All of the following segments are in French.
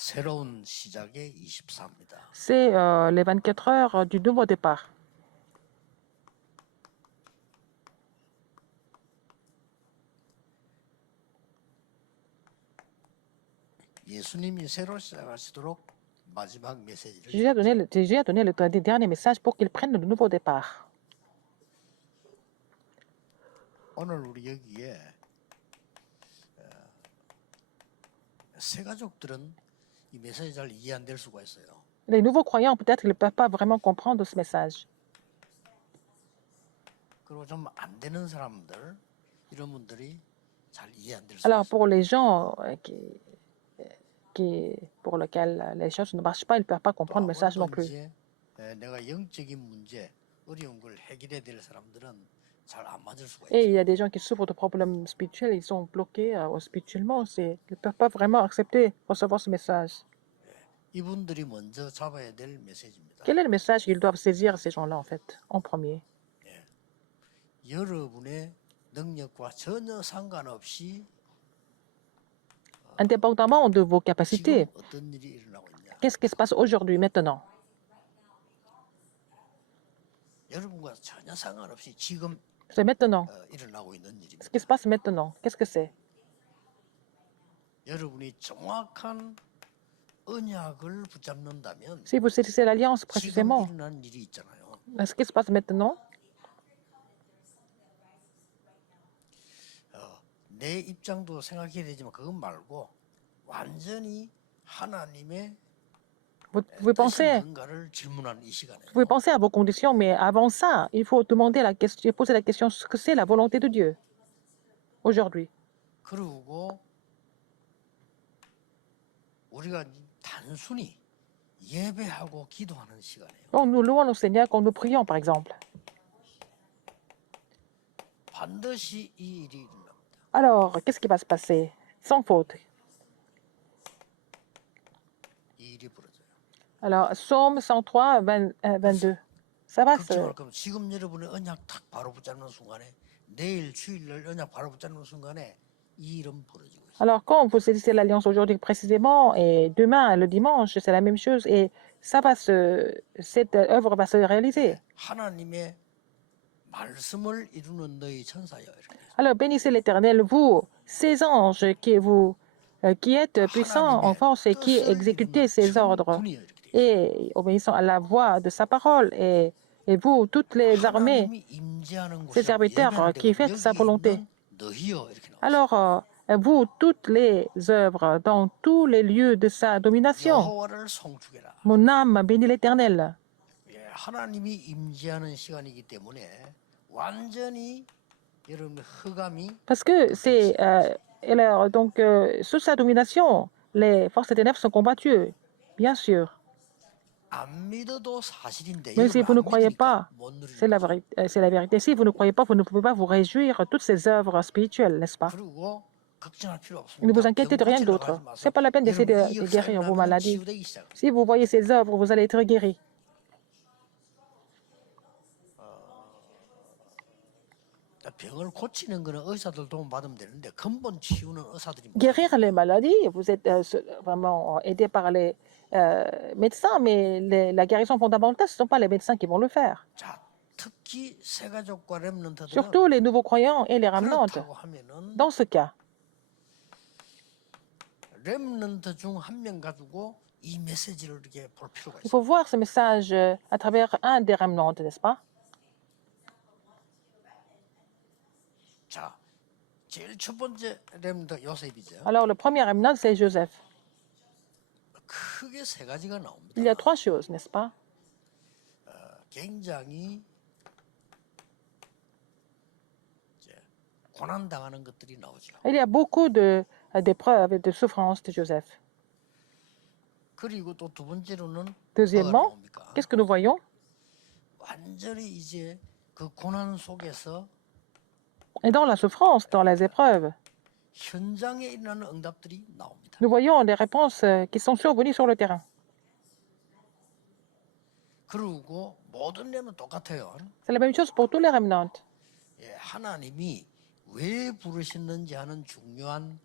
새로운 시작의 24입니다. C'est les 24 heures du nouveau départ. 예수님이 새로 시작하시도록 마지막 메시지를 Jésus a donné le dernier message pour qu'ils prennent le nouveau départ. 오늘 우리 여기에 새 가족들은 이 메시지 잘 이해 안 될 수가 있어요. Les nouveaux croyants, peut-être, ils ne peuvent pas vraiment comprendre ce message. 그리고 좀 안 되는 사람들 이런 분들이 잘 이해 안 될 수가 Alors, 있어요. pour les gens pour lesquels les choses ne marchent pas, ils ne peuvent pas 또 comprendre le message non 아무래도 plus. 이제 내가 영적인 문제, 어려운 걸 해결해야 될 사람들은 잘 안 맞을 수가 Et il y 있죠. a des gens qui souffrent de problèmes spirituels, ils sont bloqués spirituellement, ils ne peuvent pas vraiment accepter, recevoir ce message. 이분들이 먼저 잡아야 될 메시지입니다. Quel est le message qu'ils doivent saisir, ces gens-là, en fait, en premier? 여러분의 능력과 전혀 상관없이 Indépendamment de vos 지금 capacités, 어떤 일이 일어나고 있냐. qu'est-ce qui se passe aujourd'hui, maintenant? 여러분과 전혀 상관없이 지금 C'est maintenant. 일어나고 있는 Ce 일입니다. qui se passe maintenant, qu'est-ce que c'est? 여러분이 정확한 언약을 붙잡는다면 Si vous saisissez l'alliance 지금 précisément, 일어난 일이 있잖아요. ce qui se passe maintenant, 내 입장도 생각해야 되지만 그것 말고 완전히 하나님의 vous 뜻이 pensez, 뭔가를 질문하는 이 시간에 vous pouvez penser à vos conditions, mais avant ça, il faut demander la question, poser la question ce que c'est la volonté de Dieu aujourd'hui. 그리고 우리가 단순히 예배하고 기도하는 시간이에요. Quand nous louons le Seigneur, quand nous prions, par exemple. 반드시 이 일이 일어납니다. Alors, qu'est-ce qui va se passer? Sans faute. 이 일이 벌어져요. Alors, Psaume 103, 22. Ça va se... 걱정할 거면 지금 여러분의 언약 탁 바로 붙잡는 순간에 내일 주일날 언약 바로 붙잡는 순간에 이 일은 벌어지고 있어요. Alors, quand vous saisissez l'alliance aujourd'hui précisément, et demain, le dimanche, c'est la même chose, et cette œuvre va se réaliser. 하나님의 말씀을 이루는 너희 천사여 이렇게 돼요. Alors, bénissez l'Éternel, vous, ces anges qui êtes puissants en force et qui exécutez ses ordres, 군이여 이렇게 돼요. et obéissant à la voix de sa parole, et vous, toutes les armées, 하나님이 임재하는 ses 곳이 serviteurs qui faites sa volonté. 너희여 이렇게 나와요. Alors, vous, toutes les œuvres, dans tous les lieux de sa domination, 여호와를 송축해라. mon âme bénit l'Éternel. 예, 하나님이 임재하는 시간이기 때문에 완전히 여러분의 흑암이 Parce que c'est... alors, donc, sous sa domination, les forces des ténèbres sont combattues, bien sûr. 안 믿어도 사실인데 Mais si 여러분 vous ne 안 croyez 믿으니까 pas, 못 누리는 c'est la, 거죠. c'est la vérité. Si vous ne croyez pas, vous ne pouvez pas vous réjouir de toutes ces œuvres spirituelles, n'est-ce pas? 그리고 걱정할 필요 Ne vous 없습니다. inquiétez de rien d'autre. Ce n'est pas la peine d'essayer de guérir vos maladies. 치유되기 시작. Si vous voyez ces œuvres, vous allez être guéri. 병을 고치는 거는 의사들 도움 받으면 되는데 근본 치유는 의사들이 못 Guérir les maladies, vous êtes vraiment aidé par les médecins, mais la guérison fondamentale, ce ne sont pas les médecins qui vont le faire. 자, 특히 새가족과 렘넌트들은 Surtout les nouveaux croyants et les ramenantes. 그렇다고 하면은 Dans ce cas, 렘넌트 중 한 명 가지고 이 메시지를 이렇게 볼 필요가 il 있어요. faut voir ce message à travers un des ramenantes, n'est-ce pas? 자, 제일 첫 번째 렘넌트 요셉이죠. Alors, le premier remnant, c'est Joseph. 크게 세 가지가 나옵니다. Il y a trois choses, n'est-ce pas? 굉장히 이제 고난 당하는 것들이 나오죠. Il y a beaucoup d'épreuves et de souffrances de Joseph. 그리고 또 두 번째로는 뭐가 Deuxièmement, 나옵니까? qu'est-ce que nous voyons? 완전히 이제 그 고난 속에서 Et dans la souffrance, dans les épreuves, 현장에 일어나는 응답들이 나옵니다. nous voyons les réponses qui sont survenues sur le terrain. 그리고 모든 렘은 똑같아요. C'est la même chose pour tous les remnants. 예, 하나님이 왜 부르셨는지 하는 중요한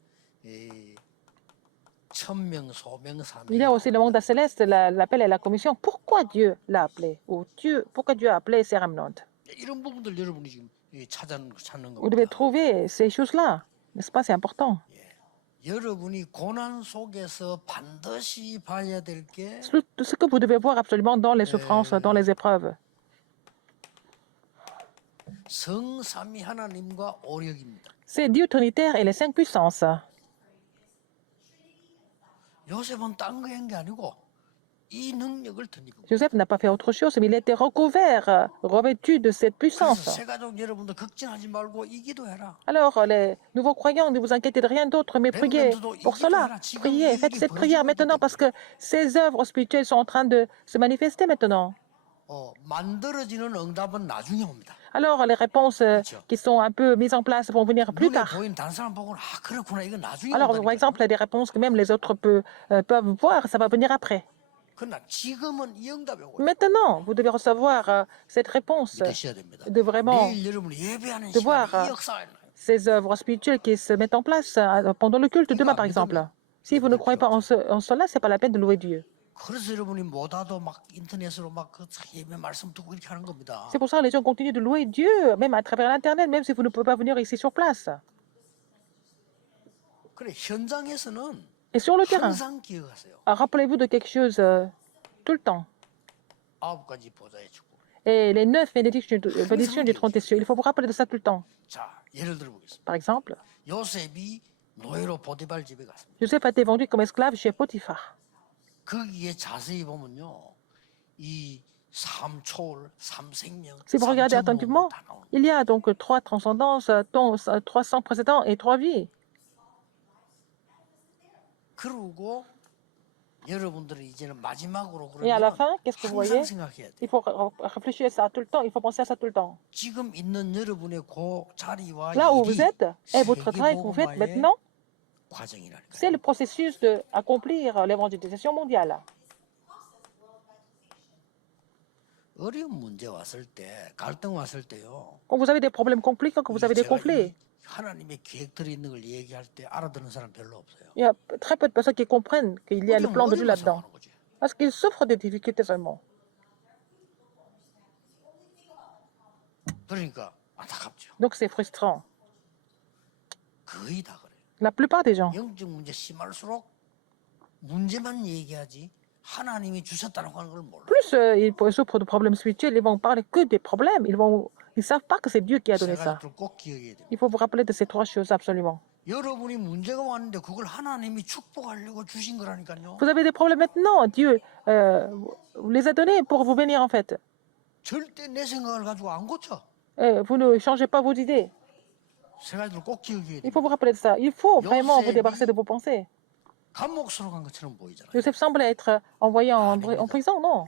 천명, 소명, Il y a 사명. aussi le mandat céleste, l'appel à la commission. Pourquoi Dieu l'a appelé? Ou pourquoi Dieu a appelé Séramnonde? 이런 부분들 여러분이 지금 찾는 Vous devez 겁니다. trouver ces choses-là. N'est-ce pas? C'est important. 여러분이 고난 속에서 반드시 봐야 될 게 Ce que vous devez voir absolument dans les souffrances, dans les épreuves, 성삼위 하나님과 오력입니다. c'est Dieu trinitaire et les cinq puissances. 요셉은 딴 거 한 게 아니고 이 능력을 덧입은 거예요. Joseph n'a pas fait autre chose, mais il a été recouvert, revêtu de cette 그래서 puissance. 새가족 여러분도 걱정하지 말고 이 기도해라. Alors, les nouveaux croyants, ne vous inquiétez de rien d'autre, mais priez pour cela. Priez, faites cette prière maintenant parce que ces œuvres spirituelles sont en train de se manifester maintenant. 만들어지는 응답은 나중에 옵니다. Alors, les réponses qui sont un peu mises en place vont venir plus 눈에 tard. 보이는 다른 사람 보고는 아 그렇구나 이거 나중에 Alors, par 온다니까요. exemple, il y a des réponses que même les autres peuvent voir, ça va venir après. 그러나 지금은 이 응답이 오고 Maintenant, vous devez recevoir cette réponse 믿으셔야 됩니다. de vraiment 매일 여러분이 예배하는 de 시간에 voir 이 역사가 일어나요. ces œuvres spirituelles qui se mettent en place pendant le culte demain, par exemple. Si vous ne croyez pas en cela, ce n'est pas la peine de louer Dieu. 그래서 여러분이 못 와도 막 인터넷으로 막 그 예배 말씀 듣고 이렇게 하는 겁니다. C'est pour ça que les gens continuent de louer Dieu, même à travers l'Internet, même si vous ne pouvez pas venir ici sur place. 그래 현장에서는 Et sur le terrain, 항상 기억하세요. rappelez-vous de quelque chose tout le temps. 9가지 보좌의 축복. Et les 9 bénédictions du trône des cieux, il faut vous rappeler de ça tout le temps. 자 예를 들어보겠습니다. Par exemple, 요셉이 노예로 보디발 집에 갔습니다. Joseph a été vendu comme esclave chez Potiphar. 거기에 자세히 보면요, 이 삼초월, 삼생명, Si vous regardez attentivement, 다 나옵니다. il y a donc 3 transcendances, 300 précédents et 3 vies. 그리고 여러분들은 이제는 마지막으로 Et à la 그러면 fin, qu'est-ce que vous voyez? 항상 생각해야 돼요. Il faut réfléchir à ça tout le temps, il faut penser à ça tout le temps. 지금 있는 여러분의 그 자리와 Là où vous 일이 êtes, et votre travail que vous faites maintenant, 과정이라니까요. c'est le processus d'accomplir l'évangélisation mondiale. 어려운 문제 왔을 때, 갈등 왔을 때요. Quand vous avez des problèmes compliqués, quand vous avez des 제가 conflits, 이 하나님의 계획들이 있는 걸 얘기할 때 알아듣는 사람 별로 없어요. il y a très peu de personnes qui comprennent qu'il y a le plan de Dieu 어려워서 là-dedans. 하는 거지. Parce qu'ils souffrent des difficultés seulement. 그러니까 안타깝죠. Donc c'est frustrant. 거의 다 그래요. La plupart des gens, 영적 문제 심할수록 문제만 얘기하지 하나님이 주셨다는 걸 몰라. plus ils souffrent de problèmes spirituels, ils vont parler que des problèmes. Ils ne savent pas que c'est Dieu qui a donné 세 ça. 가지를 꼭 기억해야 돼요. Il faut vous rappeler de ces 3 choses absolument. 여러분이 문제가 왔는데 그걸 하나님이 축복하려고 주신 거라니까요. Vous avez des problèmes maintenant, Dieu vous les a donnés pour vous bénir en fait. 절대 내 생각을 가지고 안 고쳐. Vous ne changez pas vos idées. 세 가지를 꼭 기억해야 Il 돼요. faut vous rappeler de ça. Il faut vraiment vous débarrasser de vos pensées. 감옥으로 간 것처럼 보이잖아요. Joseph semble être envoyé en prison, non?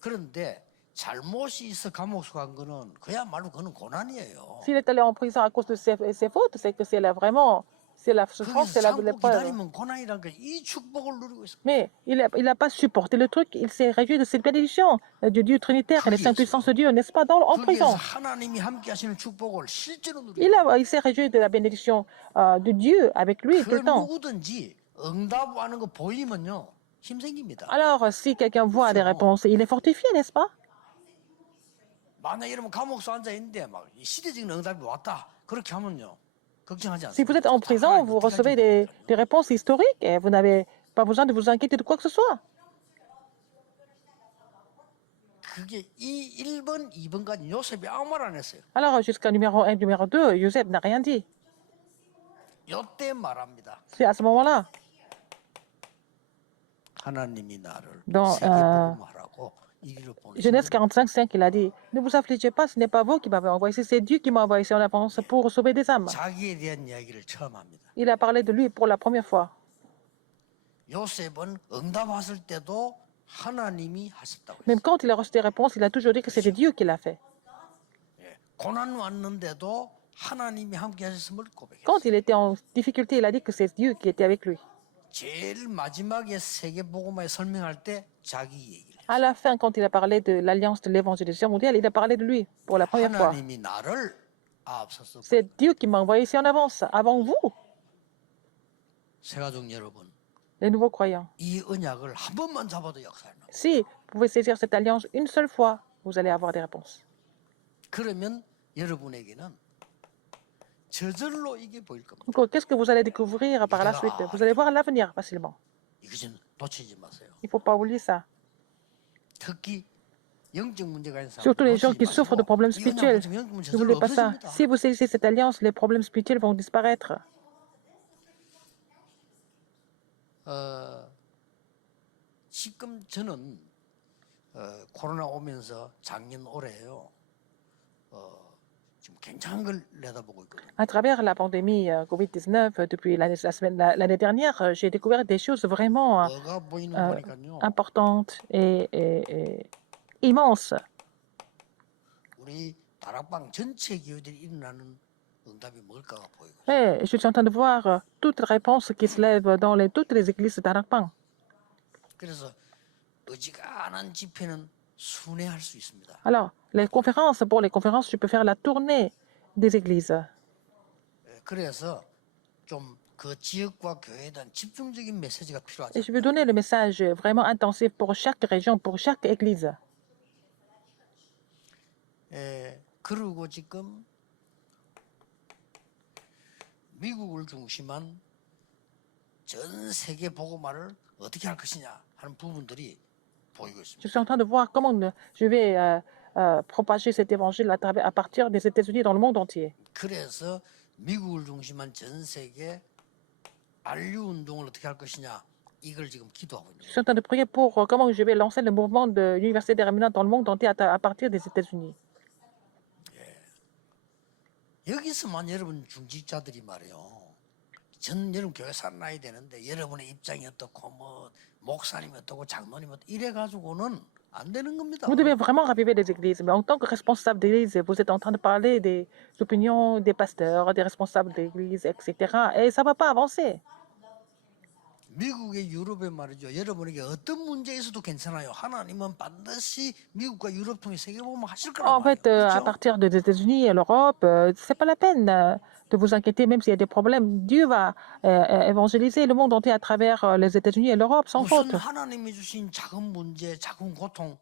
그런데 잘못이 있어 감옥으로 간 거는 그야말로 그는 고난이에요. S'il est allé en prison à cause de ses fautes, c'est que c'est là vraiment, c'est la souffrance, c'est 거기서 참고 l'épreuve. 기다리면 고난이란 게 이 축복을 누리고 있어. Mais il n'a pas supporté le truc, il s'est réjoui de cette bénédiction du Dieu trinitaire et des saintes puissances de Dieu, n'est-ce pas, en 거기에서 prison. 하나님이 함께 하시는 축복을 실제로 누리고 Il s'est réjoui de la bénédiction de Dieu avec lui tout 그 le temps. 누구든지 응답하는 거 보이면요 힘생깁니다. Alors, si quelqu'un voit des réponses, il est fortifié, n'est-ce pas? 만약 여러분 감옥에 앉아 있는데 막 시대적인 응답이 왔다 그렇게 하면요 걱정하지 Si vous 않습니다. êtes en prison, vous recevez des réponses historiques et vous n'avez pas besoin de vous inquiéter de quoi que ce soit. 그게 이 1번, 2번까지 요셉이 아무 말 안 했어요. Alors, jusqu'à numéro 1, numéro 2, Joseph n'a rien dit. 요때 말합니다. C'est à ce moment-là. 하나님이 나를 Dans, 세계복음하라고 이리로 Genèse 보내신 45, il a dit, ne vous affligez pas, ce n'est pas vous qui m'avez envoyé, c'est Dieu qui m'a envoyé ici en avance pour sauver des âmes. 자기에 대한 이야기를 처음 합니다. Il a parlé de lui pour la première fois. 요셉은 응답 왔을 때도 하나님이 하셨다고 Même 했어요. quand il a reçu des réponses, il a toujours dit que c'était Dieu qui l'a fait. 예. 고난 왔는데도 하나님이 함께 하셨음을 고백했어요. Quand il était en difficulté, il a dit que c'est Dieu qui était avec lui. 제일 마지막에 세계복음화에 설명할 때 자기 얘기를 해요. À la fin, quand il a parlé de l'alliance de l'évangélisation mondiale, il a parlé de lui pour la première fois. 하나님이 나를 앞서서 C'est Dieu qui m'a envoyé ici en avance, avant vous. 새가족 여러분 les nouveaux croyants. 이 언약을 한 번만 잡아도 역사에 나. Si vous pouvez saisir cette alliance une seule fois, vous allez avoir des réponses. 그러면 여러분에게는 저절로 이게 보일 겁니다. Donc, qu'est-ce que vous allez découvrir par la suite? Vous allez voir l'avenir facilement. 이것은 놓치지 마세요. Il ne faut pas oublier ça. 특히 영적 문제가 있는 사람. Surtout les gens qui souffrent de problèmes spirituels. N'oubliez pas ça. Si vous saisissez cette alliance, les problèmes spirituels vont disparaître. 지금 저는 코로나 오면서 작년 올해요. 지금 괜찮은 걸 내다보고 있거든요. À travers la pandémie Covid-19, depuis l'année dernière, j'ai découvert des choses vraiment 뭐가 보이는 거 보니까요. importantes et immenses. 우리 다락방 전체 기후들이 일어나는 응답이 뭘까가 보이고. Et je suis en train de voir toutes les réponses qui se lèvent dans toutes les églises d'Arakpang. 그래서 어지간한 집회는 순회할 수 있습니다. Alors, pour les conférences, je peux faire la tournée des églises. 그래서 좀 그 지역과 교회에 대한 집중적인 메시지가 필요하죠. Et je veux donner le message vraiment intensif pour chaque région, pour chaque église. 그리고 지금 미국을 중심한 전 세계 복음화를 어떻게 할 것이냐 하는 부분들이 보이고 있습니다. Je suis en train de voir comment je vais propager cet évangile à partir des États-Unis dans le monde entier. 그래서 미국을 중심한 전 세계 안류 운동을 어떻게 할 것이냐 이걸 지금 기도하고 있는 Je suis en train de prier pour comment je vais lancer le mouvement de l'Université des Remnants dans le monde entier à partir des États-Unis. 여기서만 여러분 중직자들이 말이요. 전 여러분 교회 살아나야 되는데 여러분의 입장이 어떻고 뭐 목사님이 어떻고 장로님이 어떻고 이래 가지고는 안 되는 겁니다. Vous devez vraiment raviver les églises, mais en tant que responsable d'église, vous êtes en train de parler des opinions des pasteurs, des responsables d'église, etc. Et ça ne va pas avancer. 미국의 유럽에 말이죠. 여러분에게 어떤 문제 있어도 괜찮아요. 하나님은 반드시 미국과 유럽 통해 세계복음을 하실 거란 En fait, 말이에요. à 그렇죠? partir des États-Unis et l'Europe, c'est pas la peine de vous inquiéter, même s'il y a des problèmes. Dieu va évangéliser le monde entier à travers les États-Unis et l'Europe, sans 우선 faute. 하나님이 주신 작은 문제, 작은 고통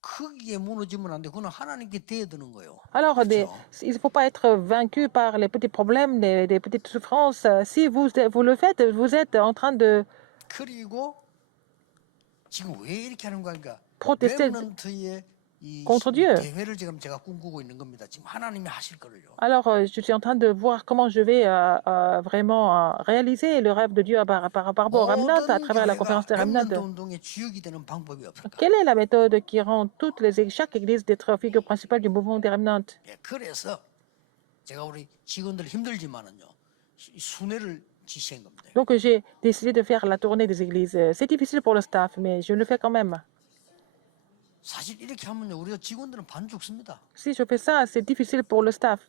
크게 무너지면 안 돼. 그건 하나님께 대드는 거예요. Alors, 그렇죠? il ne faut pas être vaincu par les petits problèmes, des petites souffrances. Si vous le faites, vous êtes en train de 그리고 지금 왜 이렇게 하는 거니까 protester 렘넌트의 이 contre Dieu. 대회를 지금 제가 꿈꾸고 있는 겁니다. 지금 하나님이 하실 거를요. Alors, je suis en train de voir comment je vais vraiment réaliser le rêve de Dieu par rapport au Remnant, à travers la conférence des 렘넌트 Remnant. 운동의 주역이 되는 방법이 없을까? Quelle est la méthode qui rend chaque église d'être figure principale du mouvement des Remnants? 예, 그래서 제가 우리 직원들 힘들지만은요. 이 순회를 지시한 겁니다. Donc, j'ai décidé de faire la tournée des églises. C'est difficile pour le staff, mais je le fais quand même. 사실 이렇게 하면요. 우리가 직원들은 반 죽습니다. Si je fais ça, c'est difficile pour le staff.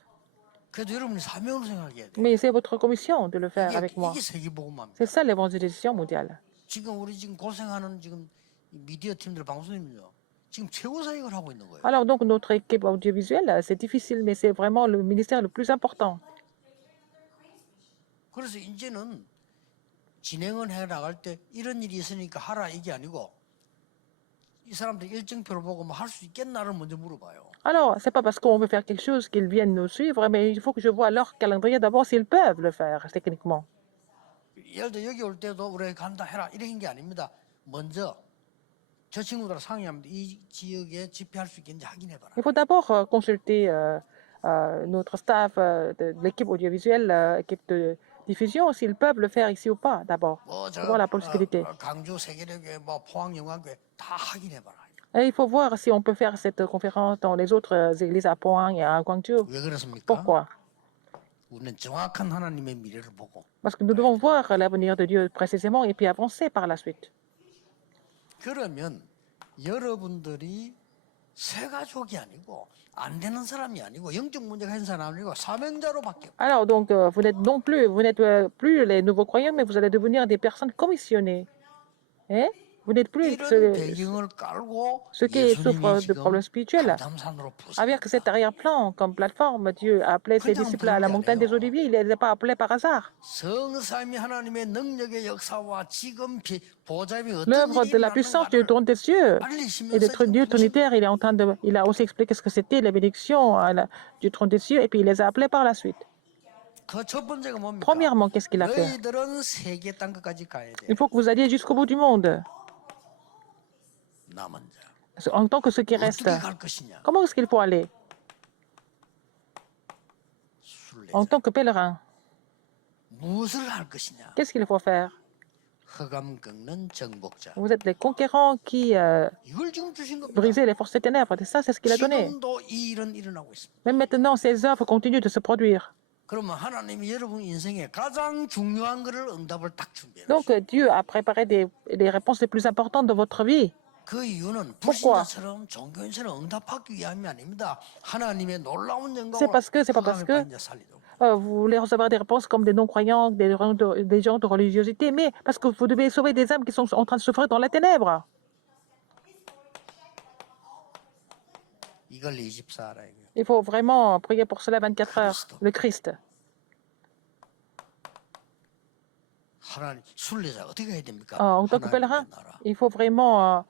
그래도 여러분이 사명으로 생각해야 돼요. Mais c'est votre commission de le faire avec moi. 이게 세계복음화입니다. C'est ça l'évangélisation mondiale. 지금 우리 지금 고생하는 지금 이 미디어 팀들 방송님은요. 지금 최고 사역을 하고 있는 거예요. Alors, donc, notre équipe audiovisuelle, c'est difficile, mais c'est vraiment le ministère le plus important. 그래서 이제는 진행을 해 나갈 때 이런 일이 있으니까 하라 이게 아니고 이 사람들 일정표를 보고 뭐 할 수 있겠나를 먼저 물어봐요. Alors, c'est pas parce qu'on veut faire quelque chose qu'ils viennent nous suivre, mais il faut que je vois leur calendrier d'abord s'ils peuvent le faire techniquement. 예를 들어 여기 올 때도 우리 간다 해라 이런 게 아닙니다. 먼저 저 친구들하고 상의하면 이 지역에 집회할 수 있겠는지 확인해봐라. Il faut d'abord consulter notre staff de l'équipe audiovisuelle, équipe de diffusion, s'ils peuvent le faire ici ou pas, d'abord. 뭐저 Voir la possibilité. 강주 세계력에 뭐 포항영화교회 다 확인해봐라. Et il faut voir si on peut faire cette conférence dans les autres églises à Pohang et à Gwangju. 왜 그렇습니까? Pourquoi? 우리는 정확한 하나님의 미래를 보고 Parce que nous devons voir l'avenir de Dieu précisément et puis avancer par la suite. 그러면 여러분들이 새 가족이 아니고 안 되는 사람이 아니고 영적 문제가 있는 사람이 아니고 사명자로 바뀌어. Alors, donc, vous n'êtes plus les nouveaux croyants, mais vous allez devenir des personnes commissionnées. Et Vous n'êtes plus 이런 배경을 깔고 ceux qui 예수님이 souffrent de 지금 problèmes spirituels. 감담산으로 Avec cet 부르십니다. arrière-plan comme plateforme, Dieu a appelé ses 그냥 disciples à la 부른 게 montagne des 아니에요. Oliviers. Il ne les a pas appelés par hasard. 성삼위 하나님의 능력의 역사와 지금 보좌에 어떤 L'œuvre 일이 de la puissance du 일어나는가를 trône des cieux et 알리시면서 d'être 지금 Dieu 부르신 trinitaire, il a aussi expliqué ce que c'était la bénédiction du trône des cieux et puis il les a appelés par la suite. 그 첫 번째가 뭡니까? Premièrement, qu'est-ce qu'il a fait? 너희들은 세계 땅끝까지 가야 돼. Il faut que vous alliez jusqu'au bout du monde. 남은 자. En tant que ceux qui restent, 어떻게 갈 것이냐? comment est-ce qu'il faut aller? 순례자. En tant que pèlerin, 무엇을 할 것이냐? qu'est-ce qu'il faut faire? 흑암 꺾는 정복자. Vous êtes les conquérants qui 이걸 지금 주신 겁니다. brisaient les forces des ténèbres. Et ça, c'est ce qu'il a donné. 지금도 이 일은 일어나고 있습니다. Même maintenant, ces œuvres continuent de se produire. 그러면 하나님이 여러분 인생에 가장 중요한 것을 응답을 딱 준비해 Donc, 놓으셨어요. Dieu a préparé les réponses les plus importantes de votre vie. 그 이유는 Pourquoi? 불신자처럼 종교인처럼 응답하기 위함이 아닙니다. 하나님의 놀라운 C'est 영광을 parce que, c'est pas parce que vous voulez recevoir des réponses comme des non-croyants, des gens de religiosité, mais parce que vous devez sauver des âmes qui sont en train de souffrir dans les ténèbres. 이걸 24 알아야 돼요. Il faut vraiment prier pour cela 24 heures. Le Christ. 하나님 순례자 어떻게 해야 됩니까? En tant que pèlerin, 하나님의 나라. il faut vraiment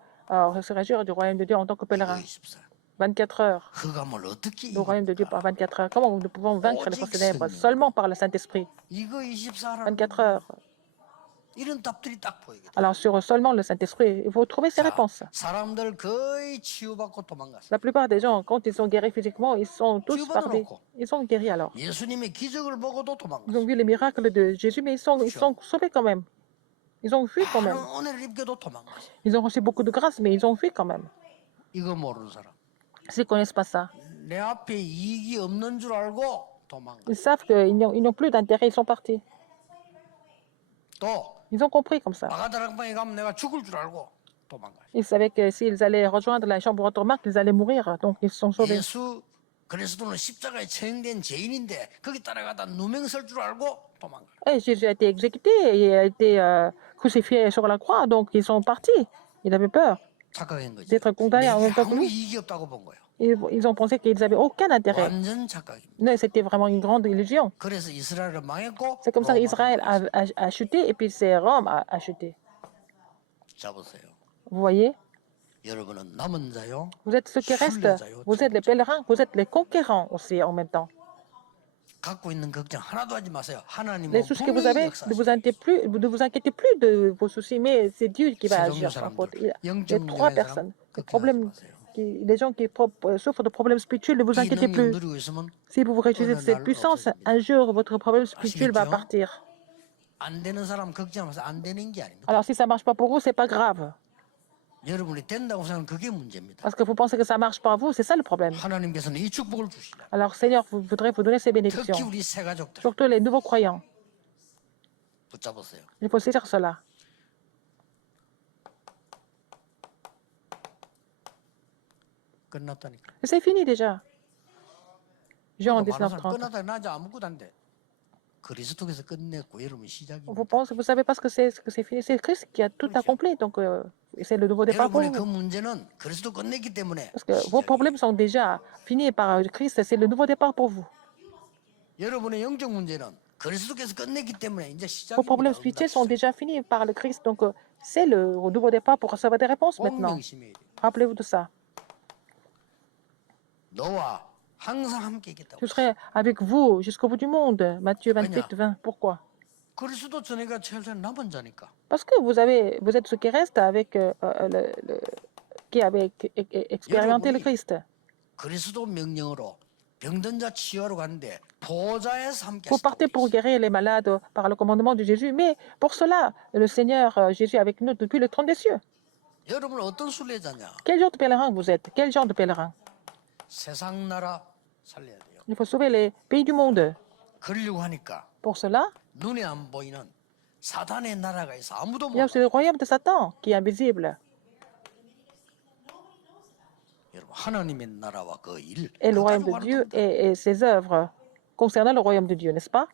se réjouir du royaume de Dieu en tant que 이거 pèlerin. 24. 24 heures. 흑암을 어떻게 Le royaume de Dieu par 24 heures. Comment nous pouvons vaincre les forces ténèbres? Seulement par le Saint-Esprit. 이거 24라는 24 heures. 이런 답들이 딱 보이거든요. Alors, sur seulement le Saint-Esprit, il faut trouver ces réponses. 사람들 거의 치유받고 도망갔어요. La plupart des gens, quand ils sont guéris physiquement, ils sont tous partis. Ils sont guéris alors. 예수님의 기적을 보고도 Ils 도망갔어요. ont vu les miracles de Jésus, mais ils sont sauvés quand même. Ils ont fui quand même. 많은 은혜를 입게도 도망갔어요. Ils ont reçu beaucoup de grâce, mais ils ont fui quand même. 이거 모르는 사람. S'ils ne connaissent pas ça, 내 앞에 이익이 없는 줄 알고 도망가. ils savent qu'ils n'ont plus d'intérêt, ils sont partis. 또 Ils ont compris comme ça. 마가다락방에 가면 내가 죽을 줄 알고 도망가. Ils savaient que s'ils allaient rejoindre la chambre haute remarque, ils allaient mourir. Donc ils se sont sauvés. 예수 그리스도는 십자가에 처형된 죄인인데 거기 따라가다 누명 쓸 줄 알고 도망가. Et Jésus a été exécuté et a été crucifié sur la croix, donc ils sont partis. Ils avaient peur 착각한 거지. d'être condamnés en 내게 même temps que 아무 nous. 이익이 없다고 본 거예요. Ils ont pensé qu'ils n'avaient aucun intérêt. 완전 착각입니다. Mais c'était vraiment une grande illusion. 그래서 이스라엘은 망했고 C'est comme ça 로마가 qu'Israël a chuté et puis c'est Rome a chuté. 자 보세요. Vous voyez? 여러분은 남은 자요. Vous êtes ceux qui restent. Vous êtes les pèlerins, vous êtes les conquérants aussi en même temps. 갖고 있는 걱정 하나도 하지 마세요. 하나님은 Les soucis que vous 분명히 avez, 역사하시고. ne vous inquiétez plus de vos soucis, mais c'est Dieu qui va 세 agir. 종류 Par contre, 사람들, il y a 영적 trois 문제가 있는 personnes. 사람 Les, 걱정하지 problèmes 마세요. les gens qui souffrent de problèmes spirituels, ne vous 이 inquiétez 능력 plus. 누리고 있으면 Si vous vous réjouissez de cette puissance, un jour votre problème spirituel va partir. 안 되는 사람 걱정하면서 안 되는 게 아닙니다. Alors si ça marche pas pour vous, c'est pas grave. 여러분이 된다고 생각하면 그게 문제입니다. Parce que vous pensez que ça marche pas vous, c'est ça le problème. 하나님께서는 이 축복을 주시라. Alors Seigneur, vous voudrez vous donner ces 특히 bénédictions. 우리 새 가족들 Surtout les nouveaux croyants. 붙잡으세요. Il faut saisir cela. 끝났다니까. C'est fini déjà. Jean 많은 사람 19:30. 끝났다 나지 아무것도 안 돼. 그리스도께서 끝냈고 여러분 시작입니다. Vous savez pas ce que c'est fini. C'est Christ qui a tout accompli. Donc c'est le nouveau départ pour 여러분의 그 vous. 문제는 그리스도 끝냈기 때문에 Parce que vos problèmes sont déjà finis par Christ. C'est le nouveau départ pour vous. 여러분의 영적 문제는 그리스도께서 끝냈기 때문에 이제 Vos problèmes 시작입니다. spirituels sont déjà finis par le Christ. Donc c'est le nouveau départ pour recevoir des réponses maintenant. 공명심이 Rappelez-vous de ça. 너와 항상 함께 있겠다고. Je serai avec vous jusqu'au bout du monde. Matthieu 28, 20. Pourquoi? 그리스도 전에가 최소한 남은 자니까. Parce que vous êtes ceux qui restent avec qui avaient expérimenté le Christ. 그리스도 명령으로 병든 자 치유하러 갔는데 보좌에서 함께 Vous partez pour guérir les malades par le commandement de Jésus, mais pour cela, le Seigneur Jésus est avec nous depuis le trône des cieux. 여러분은 어떤 순례자냐? Quel genre de pèlerin vous êtes? Quel genre de pèlerin? 세상 나라 살려야 돼요. Il faut sauver les pays du monde. 그러려고 하니까 Pour cela, 눈에 안 보이는 사단의 나라가 있어 아무도 il y a 몰라. aussi le royaume de Satan qui est invisible. 여러분 하나님의 나라와 그 일. Et le 그거 royaume 가지고 de 하는 Dieu 겁니다. et ses œuvres concernant le royaume de Dieu, n'est-ce pas?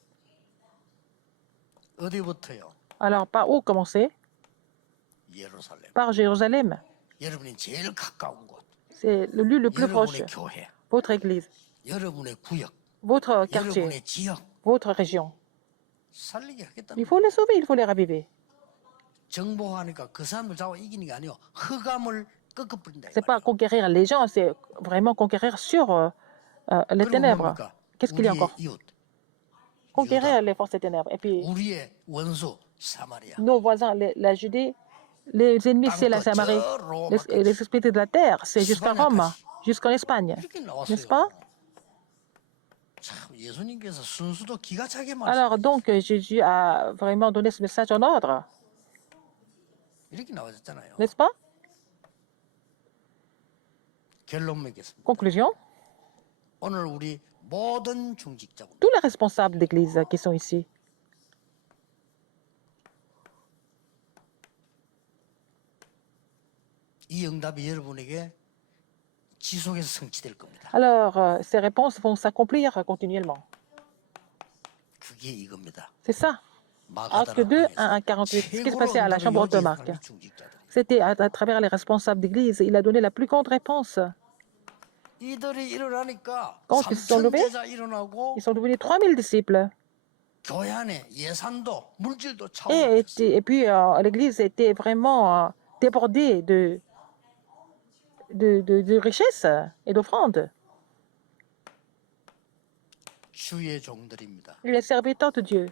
어디부터요? Alors, par où commencer? 예루살렘. par Jérusalem. 여러분이 제일 가까운 곳. C'est le lieu le plus proche. 여러분의 교회, Votre église, 여러분의 구역, votre quartier, 여러분의 지역 votre région. 살리게 하겠다는 Il faut les sauver, il faut les raviver. 정보하니까 그 사람을 잡아 이기는 게 아니고 흑암을 꺾어버린다. C'est pas conquérir les gens, c'est vraiment conquérir sur les ténèbres. Qu'est-ce qu'il y a encore? 이웃, Conquérir les forces des ténèbres. Et puis, 우리의 원수 사마리아. nos voisins, la Judée, les ennemis, c'est la Samarie. Les esprits de la terre, c'est jusqu'à Rome, jusqu'en Espagne. 이렇게 N'est-ce 나왔어요. pas? 참 예수님께서 순수도 기가 차게 Alors donc, Jésus a vraiment donné ce message en ordre. 이렇게 나와졌잖아요. N'est-ce pas? 결론 맺겠습니다. Conclusion. 오늘 우리 모든 중직자분 Tous les responsables d'église qui sont ici, 이 응답이 여러분에게 지속해서 성취될 겁니다. alors ces réponses vont s'accomplir continuellement. 그게 이겁니다. C'est ça. Acte 2, 1 à 48. Ce qui se passait à la chambre haute de Marc. C'était à travers les responsables d'église. Il a donné la plus grande réponse. 이들이 일어나니까 Quand ils se sont levés, 삼천제자 일어나고 ils sont devenus 3000 disciples. 교회 안에 예산도 물질도 Et, 차오르겠어요. et puis l'église était vraiment débordée de richesses et d'offrandes. 주의 종들입니다. Les serviteurs de Dieu.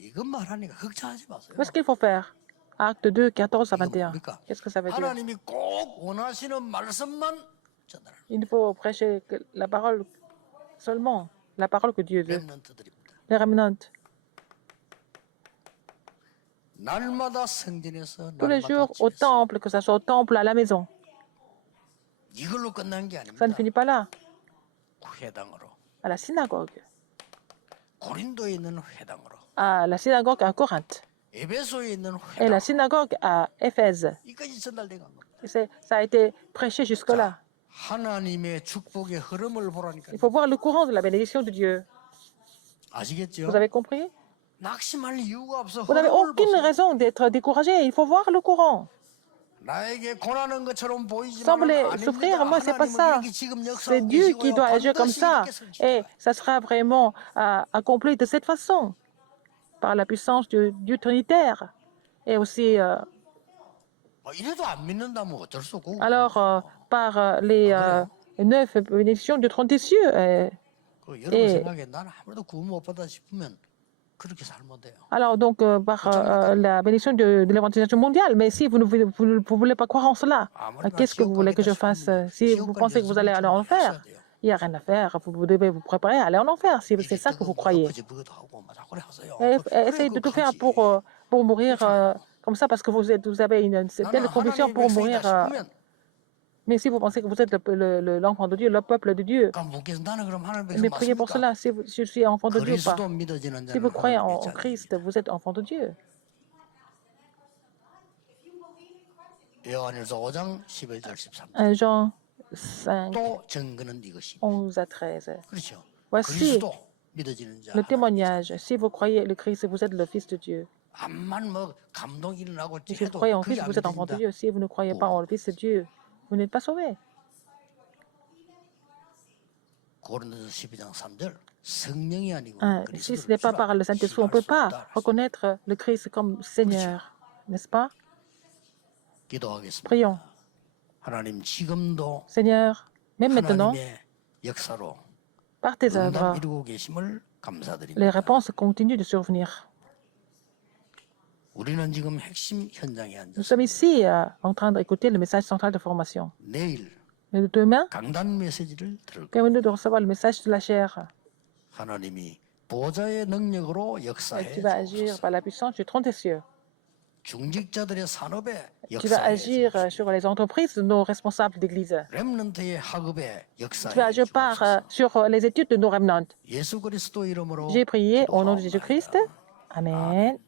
이것 말하니까 걱정하지 마세요. Qu'est-ce qu'il faut faire? Acte 2, 14 à 21. 뭡니까? Qu'est-ce que ça veut dire? 하나님이 꼭 원하시는 말씀만 전달하는 Il faut prêcher la parole seulement, la parole que Dieu veut. 렘넌트들입니다. Les remnants. 날마다 성전에서 Tous les 날마다 jours au 집에서. temple, que ce soit au temple, à la maison. 이걸로 끝난 게 Ça ne 아닙니다. finit pas là. 회당으로 À la synagogue. 고린도에 있는 회당으로 À la synagogue à Corinthe. 에베소에 있는 Et la 회당 synagogue à Éphèse. 이까지 전달된 겁니다. Et ça a été prêché jusque-là. 하나님의 축복의 흐름을 보라니까 Il faut voir le courant de la bénédiction de Dieu. 아시겠죠? Vous avez compris? 낙심할 이유가 없어. Vous n'avez 흐름을 aucune 보세요. raison d'être découragé. Il faut voir le courant. 나에게 고난한 것처럼 보이지만 Semblez souffrir, moi, c'est pas ça. C'est Dieu qui doit agir comme ça. Et ça sera vraiment accompli de cette façon, par la puissance du Dieu trinitaire. Et aussi, 이래도 안 믿는다면 어쩔 수 없고. alors, par les 9 bénédictions du trône des cieux. 그 여러분 생각에 나는 아무래도 구원 못 받아 싶으면 그렇게 살면 돼요. Alors, donc, par la bénédiction de l'évangélisation mondiale. Mais si vous ne voulez pas croire en cela, qu'est-ce que vous voulez que je fasse? Si vous pensez que vous allez aller en enfer, il n'y a rien à faire. Vous devez vous préparer à aller en enfer, si c'est ça que vous croyez. Essayez de tout faire pour mourir comme ça, parce que vous avez une telle conviction pour mourir. Mais si vous pensez que vous êtes l'enfant de Dieu, le peuple de Dieu, mais priez pour cela, si je suis enfant de Dieu ou pas. Si vous croyez en Christ, vous êtes enfant de Dieu. 요한일서 5장 11절 13절. 1 Jean 5, 또 증거는 이것이. 11 à 13. 그렇죠. Voici 그리스도 믿어지는 자. le témoignage. Si vous croyez le Christ, vous êtes le Fils de Dieu. 암만 뭐 감동 일어나고 Et si vous 해도 croyez en 그게 Christ, 안 vous êtes enfant de 믿어진다. Dieu. Si vous ne croyez pas en le Fils de Dieu, vous n'êtes pas sauvé. 고린도서 12장 3절. 성령이 아니고 Si ce n'est pas par le Saint-Esprit, on ne peut pas reconnaître le Christ comme Seigneur. N'est-ce pas? 기도하겠습니다. Prions. 하나님 지금도 Seigneur, même maintenant, 하나님의 역사로 par tes 응답 œuvres, 이루고 계심을 감사드립니다. les réponses continuent de survenir. 우리는 지금 핵심 현장에 Nous 앉아서 sommes ici en train d'écouter le message central de formation. 내일 Mais demain, 강단 메시지를 들을 거예요. permettez-nous de recevoir le message de la chair. 하나님이 보좌의 능력으로 역사해 Tu vas agir 주옵소서. par la puissance du trône des cieux. 중직자들의 산업에 Tu vas 역사해 agir 주옵소서. sur les entreprises de nos responsables d'église. 렘넌트의 학업에 Tu vas 역사해 agir par, 주옵소서. sur les études de nos remnants. 예수 그리스도 이름으로 J'ai prié au nom de 기도하옵나이다. Jésus-Christ. Amen.